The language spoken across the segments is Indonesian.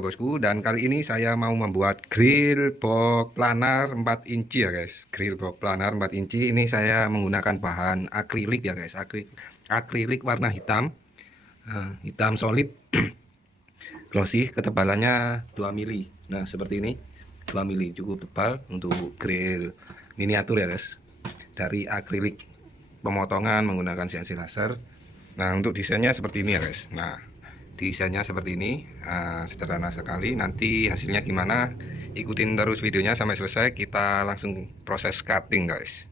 bosku, dan kali ini saya mau membuat grill box planar 4 inci ya guys. Grill box planar 4 inci ini saya menggunakan bahan akrilik ya guys. Akrilik warna hitam, hitam solid, glossy, ketebalannya 2 mili. Nah seperti ini, 2 mili cukup tebal untuk grill miniatur ya guys. Dari akrilik, pemotongan menggunakan CNC laser. Nah untuk desainnya seperti ini ya guys. Nah desainnya seperti ini, sederhana sekali. Nanti hasilnya gimana, ikutin terus videonya sampai selesai. Kita langsung proses cutting guys.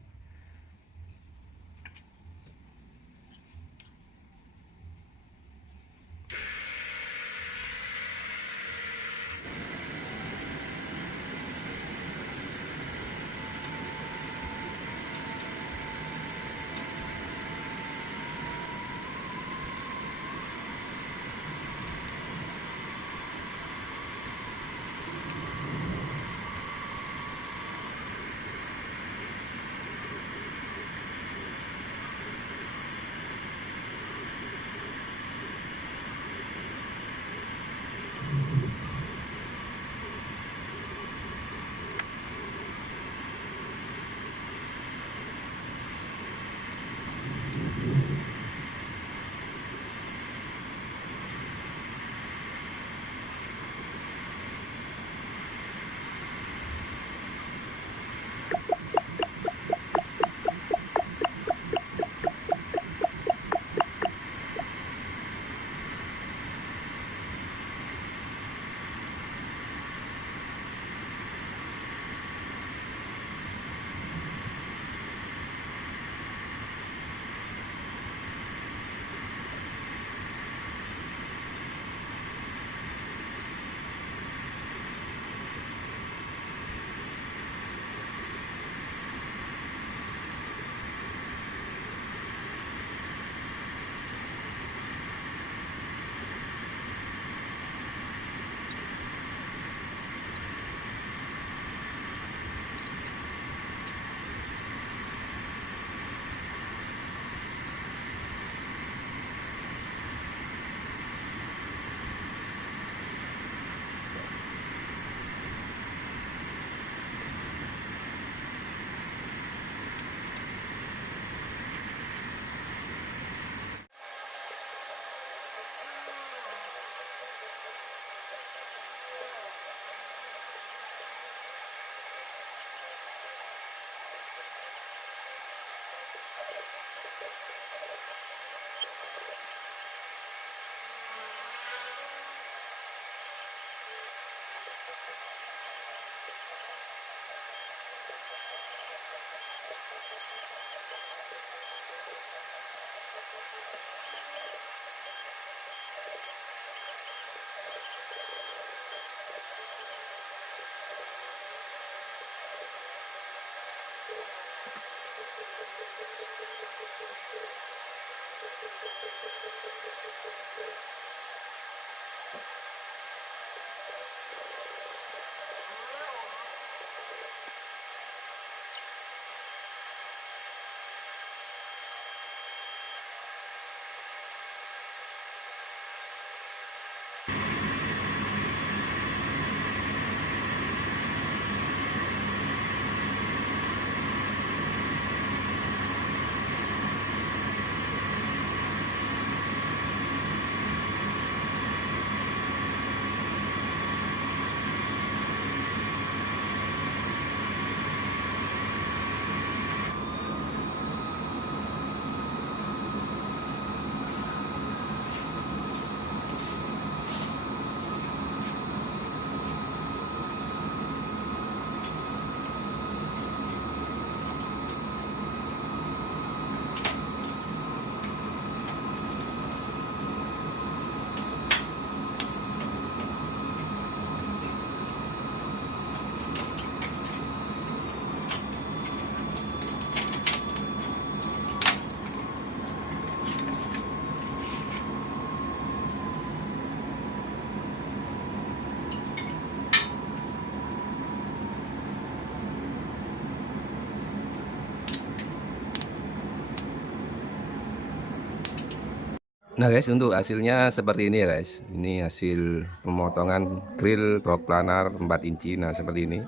Nah guys, untuk hasilnya seperti ini ya guys. Ini hasil pemotongan grill box planar 4 inci. Nah seperti ini.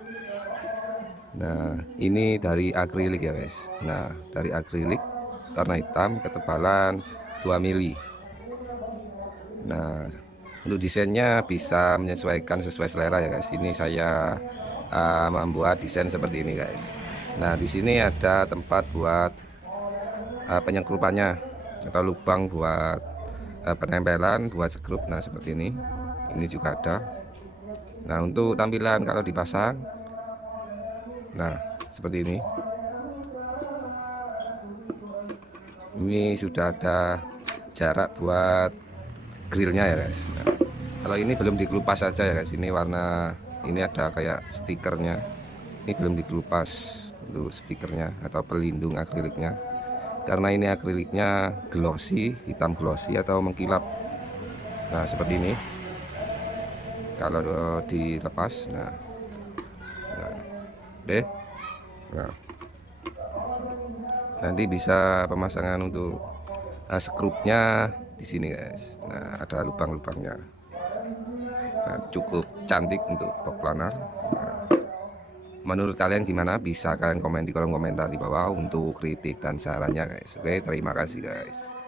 Nah ini dari akrilik ya guys. Nah dari akrilik warna hitam, ketebalan 2 mili. Nah untuk desainnya bisa menyesuaikan sesuai selera ya guys. Ini saya membuat desain seperti ini guys. Nah di sini ada tempat buat penyengkrupannya atau lubang buat penempelan buat skrup. Nah seperti ini juga ada. Nah untuk tampilan kalau dipasang, nah seperti ini sudah ada jarak buat grillnya ya guys. Nah, kalau ini belum dikelupas saja ya guys. Ini warna, ini ada kayak stikernya, ini belum dikelupas untuk stikernya atau pelindung akriliknya, karena ini akriliknya glossy, hitam glossy atau mengkilap. Nah seperti ini kalau dilepas. Nah deh, nah nanti bisa pemasangan untuk skrupnya di sini guys. Nah ada lubang-lubangnya. Nah cukup cantik untuk box planar. Nah, menurut kalian gimana? Bisa kalian komen di kolom komentar di bawah untuk kritik dan sarannya guys. Oke, terima kasih guys.